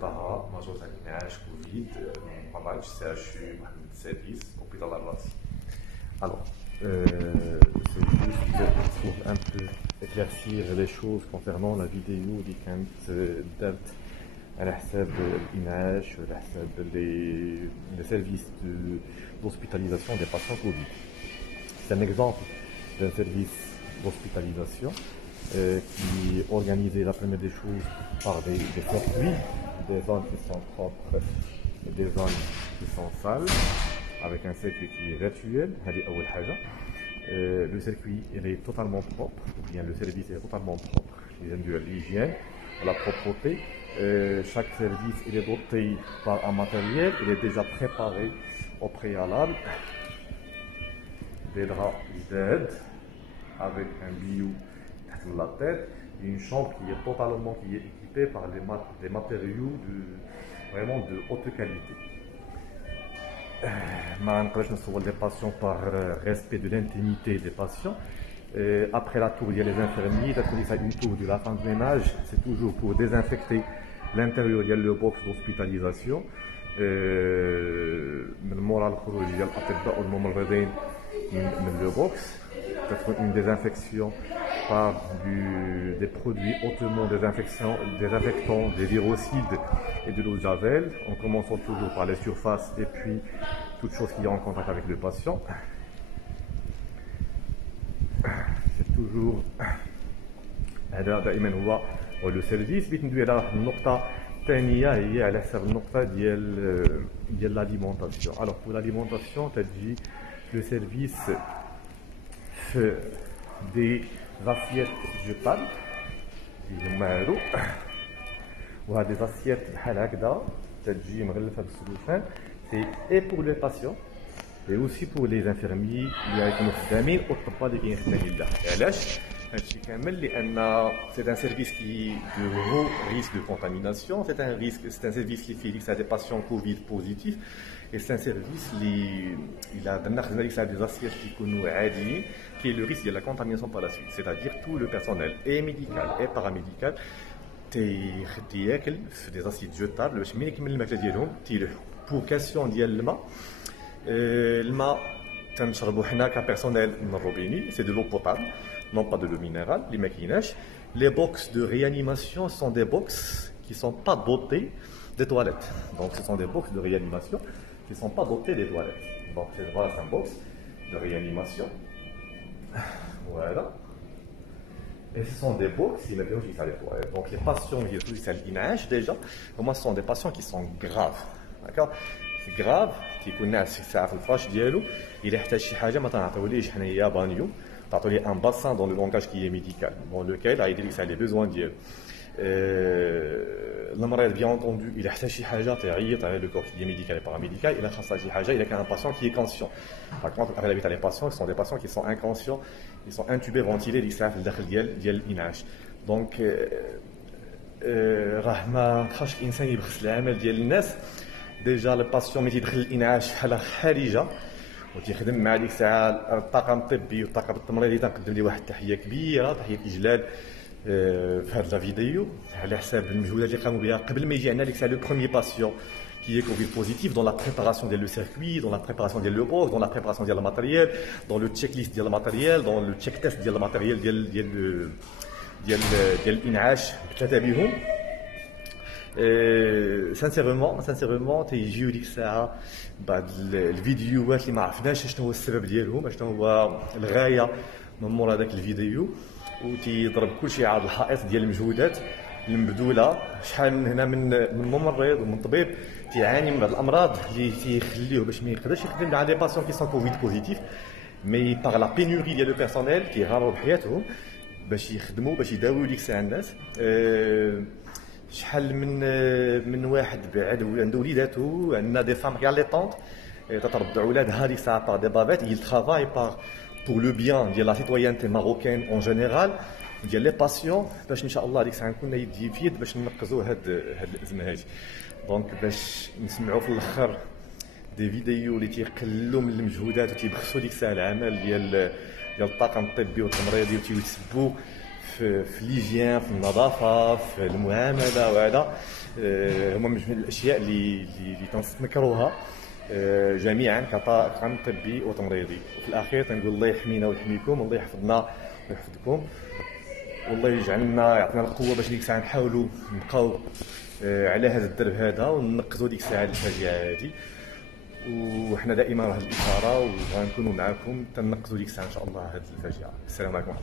طه ماجور تاع الانعاش كوفيد مراج سي اش يو واحد السيرفيس اوبيتال الراسي. Alors, c'est juste pour un peu éclaircir les choses concernant la vidéo اللي كانت دارت على حساب الإنعاش وعلى حساب les services d'hospitalisation des patients Covid. C'est un exemple d'un service d'hospitalisation qui est organisé la première des choses par des circuits, des zones qui sont propres et des zones qui sont sales, avec un circuit qui est virtuel. Le circuit il est totalement propre, ou bien le service est totalement propre. L'hygiène, la propreté. Chaque service il est doté par un matériel, il est déjà préparé au préalable. Des draps d'aide avec un bio sur la tête, et une chambre qui est équipée par des matériaux vraiment de haute qualité. Nous avons des patients par respect de l'intimité des patients. Après la tour, il y a les infirmiers. Une tour de la fin de ménage, c'est toujours pour désinfecter l'intérieur. Il y a le box d'hospitalisation. من مورا الخروج ديال الاطباء والممرضين من le box, peut-être une désinfection par des produits hautement désinfectants, des virocides et de l'eau de javel, en commençant toujours par les surfaces et puis toute chose qui est en contact avec le patient. C'est toujours هذا دائما هو le service. بغيت ندوي على النقطة الثانية هي على حساب النقطة ديال l'alimentation. Alors pour l'alimentation, تجي le service fait des assiettes jetables يجمع هادو وهاد des assiettes بحال هكذا تجي مغلفة بالسلوفان. C'est et pour les patients et aussi pour les infirmiers اللي غيكونوا خدامين والأطباء اللي كاينين خدامين لها. علاش؟ هادشي كامل لأن c'est un service qui de gros risque de contamination. C'est un service qui fait à des patients Covid positifs. Et c'est un service qui a des assiettes qui sont عاديين, qui est le risque de la contamination par la suite. C'est-à-dire tout le personnel, et médical et paramédical, تياكل في des assiettes jetables باش ملي يكمل الماكله ديالهم تيلوحوا. Pour question ديال الماء, الماء تنشربوا حنا كبيرسونيل من الروبيني, c'est de l'eau potable, non pas de l'eau minérale, اللي ما كايناش. Les box de réanimation sont des box qui sont pas dotés des toilettes. Donc ce sont des box de réanimation qui ne sont pas dotés des toilettes. Donc voilà, c'est un box de réanimation. Voilà. Et ce sont des box qui n'ont pas les toilettes. Donc les patients qui sont l'INH déjà, moi ce sont des patients qui sont graves. D'accord? C'est grave, qui connaissent ça في الفراش ديالو, إلا احتاج شي حاجة ما تنعطيوليش حنايا بانيو, تعطولي un bassin dans le langage qui est médical, dans lequel il y a les besoins ديالو. المريض bien entendu il احتاج شي حاجه تعيط على le corps qui est médical et paramédical. Il a خاصها شي حاجه, il a un patient qui est conscient. Par contre à la les patients ce sont des patients qui sont inconscients, ils sont intubés, ventilés, اللي يسعف لداخل ديال الانعاش. دونك راه ما خاصش الانسان يبخس العمل ديال الناس. ديجا الباسيون ملي تيدخل الانعاش بحال خارجه وتيخدم مع ديك الساعه الطاقم الطبي والطاقم التمريضي, تنقدم ليه واحد التحيه كبيره, تحيه اجلال في هذه لا فيديو على حساب المجهودات اللي قاموا بها قبل ما يجي عندنا ديك الساعه لو بروميير باسيون qui est Covid positif, dans la préparation du circuit, dans la préparation du box, dans la préparation du matériel, dans le checklist du matériel, dans le check test du matériel ديال الانعاش بثلاثه بهم. سانسيرمون تيجيو ديك الساعه بعض الفيديوهات اللي ما عرفناش شنو هو السبب ديالهم, شنو هو الغايه من مور هذاك الفيديو, وتيضرب كلشي على الحائط ديال المجهودات المبذوله. شحال من هنا من ممرض ومن طبيب تيعاني من بعض الامراض اللي تيخليوه باش ما يقدرش يخدم مع دي باسيون كي سون كوفيد بوزيتيف, مي باغ لا بينوري ديال لو بيرسونيل كيغالوا بحياتهم باش يخدموا باش يداويو ديك الساعه الناس. شحال من واحد بعد عنده وليداتو, عندنا دي فام كاع لي طونط تترضع ولادها ديك الساعه باغ دي بافيت. Il travaille pour le bien ديال لا citoyenneté marocaine en général, ديال لي باسيون, باش ان شاء الله ديك الساعه نكون يدي في يد باش ننقذوا هاد الازمه هادي. دونك باش نسمعوا في الاخر دي فيديو اللي تيقلوا من المجهودات وتيبخسوا ديك الساعه العمل ديال الطاقم الطبي والتمريضي وتيسبوا في ليجيان، في النظافه، في المعامله، وهذا هما من الاشياء اللي تنستنكروها جميعا كطاقم طبي وتمريضي. وفي الاخير تنقول الله يحمينا ويحميكم، والله يحفظنا ويحفظكم، والله يجعلنا يعطينا القوه باش ديك الساعه نحاولوا نبقاو على هذا الدرب هذا وننقذوا ديك الساعه الفاجعه هذه. وحنا دائما هذه الاثاره وغنكونوا معكم تنقذوا ديك الساعه ان شاء الله هذه الفاجعه. السلام عليكم.